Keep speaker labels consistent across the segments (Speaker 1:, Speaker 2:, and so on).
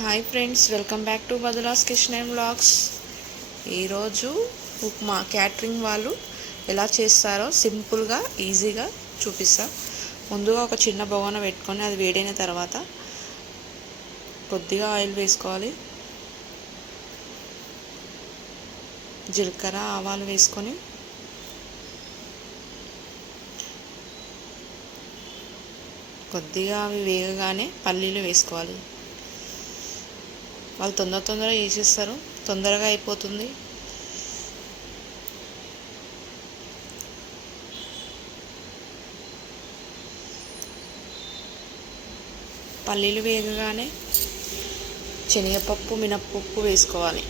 Speaker 1: Hi friends welcome back to బదులాస్ Kishan and blogs ఈరోజు upma catering వాళ్ళు ఎలా చేస్తారో సింపుల్గా ఈజీగా చూపిస్తా. ముందుగా ఒక చిన్న బొగన పెట్టుకొని అది వేడైన తర్వాత కొద్దిగా ఆయిల్ వేసుకోవాలి. జీలకర్ర ఆవాలు వేసుకొని కొద్దిగా అవి వేగగానే పల్లీలు వేసుకోవాలి. వాళ్ళు తొందర తొందరగా వేసేస్తారు తొందరగా అయిపోతుంది. పల్లీలు వేగగానే శనగపప్పు మినప్పప్పు వేసుకోవాలి.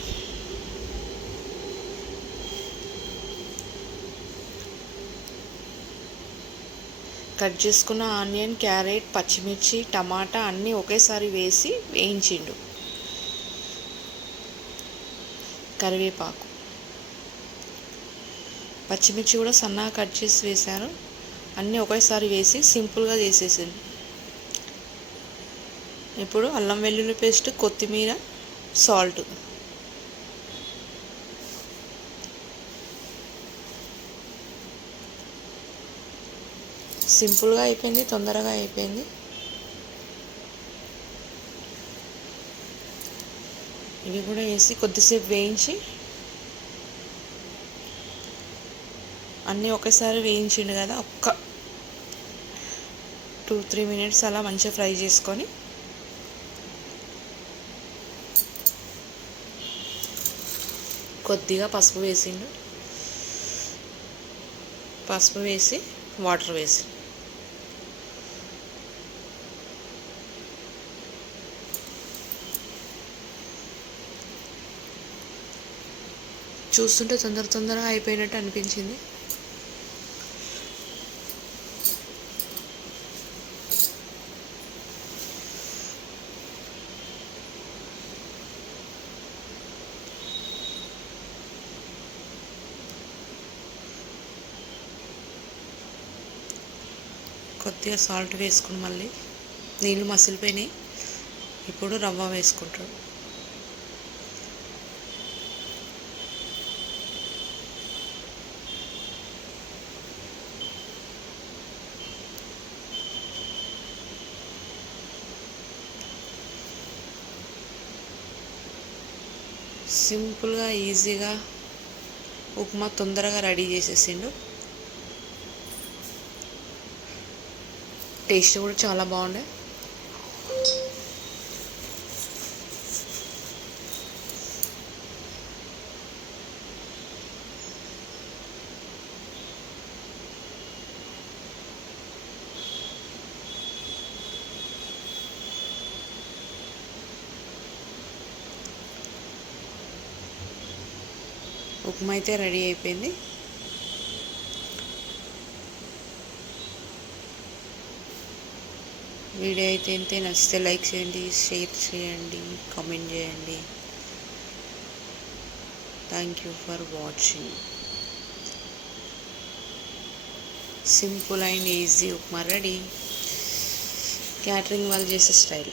Speaker 1: కట్ చేసుకున్న ఆనియన్ క్యారెట్ పచ్చిమిర్చి టమాటా అన్నీ ఒకేసారి వేసి వేయించిండు. కరివేపాకు. పచ్చిమిర్చి కూడా సన్నగా కట్ చేసి వేశాను. అన్నీ ఒకేసారి వేసి సింపుల్గా చేసేసింది ఇప్పుడు అల్లం వెల్లుల్లి పేస్ట్ కొత్తిమీర సాల్ట్. సింపుల్గా అయిపోయింది తొందరగా అయిపోయింది. ఇవి కూడా వేసి కొద్దిసేపు వేయించి అన్నీ ఒకేసారి వేయించిండు కదా ఒక్క టూ త్రీ మినిట్స్ అలా మంచిగా ఫ్రై చేసుకొని కొద్దిగా పసుపు వేసిండు. పసుపు వేసి వాటర్ వేసి. చూస్తుంటే తొందర తొందరగా అయిపోయినట్టు అనిపించింది. కొద్దిగా సాల్ట్ వేసుకుని మళ్ళీ నీళ్ళు మసిలిపోయినాయి. ఇప్పుడు రవ్వ వేసుకుంటాడు సింపుల్గా ఈజీగా ఉప్మా తొందరగా రెడీ చేసేసిండు. టేస్ట్ కూడా చాలా బాగుండే. ఉప్మా అయితే రెడీ అయిపోయింది. వీడియో అయితే ఇంతే. నచ్చితే లైక్ చేయండి షేర్ చేయండి కామెంట్ చేయండి. Thank you for watching simple and easy upma ready. Catering వాళ్ళు చేసే style